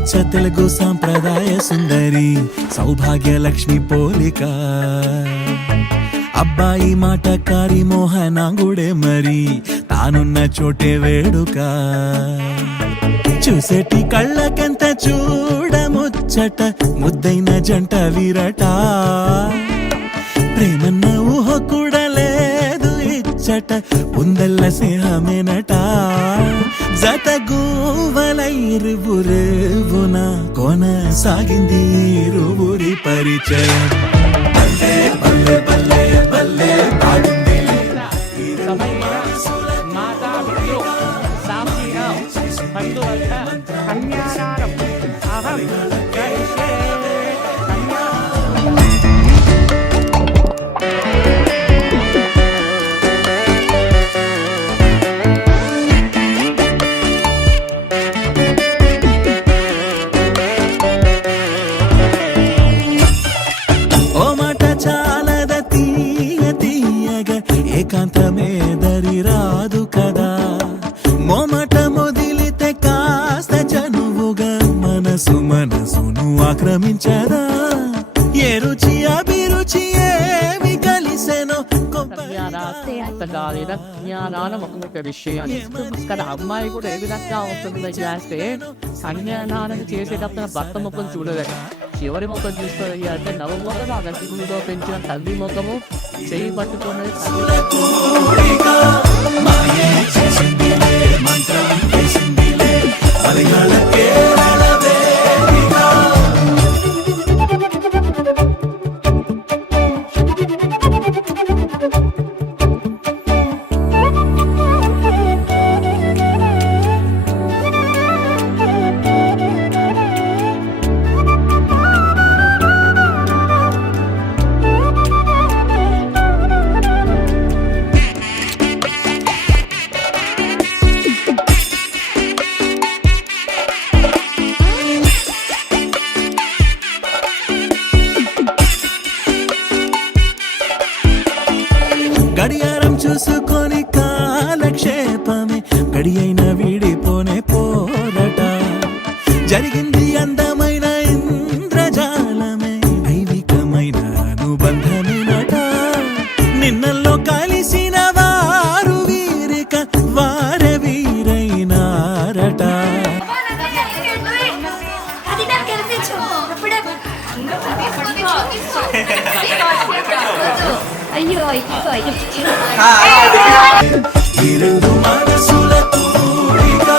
అచ్చ తెలుగు సాంప్రదాయ సుందరి సౌభాగ్య లక్ష్మి పోలిక అబ్బాయి మాటకారి మోహనాంగుడే మరి తానున్న చోటే వేడుక చూసేటి కళ్ళకెంత చూడముచ్చట ముద్దైన జంట వీరట ప్రేమన్న ఊహ కూడా లేదు ఇచ్చట ఉందల్ల స్నేహమేనట జత గూవలైరువురేవున కొనసాగింది ఇరువురి పరిచయం బల్లే బల్లే బల్లే బల్లే పాడింది ఏకాంతమే దరి రాదు కదా మొమట మొదిలితే కాస్త చనువుగా మనసును ఆక్రమించదా ఏ రుచి అభిరుచి ఏమి కలిసెనో జ్ఞానానం ఒక విషయం కానీ అమ్మాయి కూడా ఏ విధంగా ఉంటుంది చేస్తే సంజ్ఞానాన్ని చేసేటప్పుడు భర్త ముఖం చూడలేదు చివరి ముఖం చూస్తుంది అంటే నవముఖం ఆ గంటిలో పెంచిన తల్లి ముఖము చేయి పట్టుకున్నది గడియారం చూసుకొని కాలక్షేపమే గడి అయిన వీడిపోనే పోరట జరిగింది అందమైన ఇంద్రజాలమే దైవికమైన అనుబంధమేనట నిన్నల్లో కలిసిన వారు వీరిక వారే వీరైనారట అయ్యో అయ్యో ఈ రెండు మనసుల కూడిక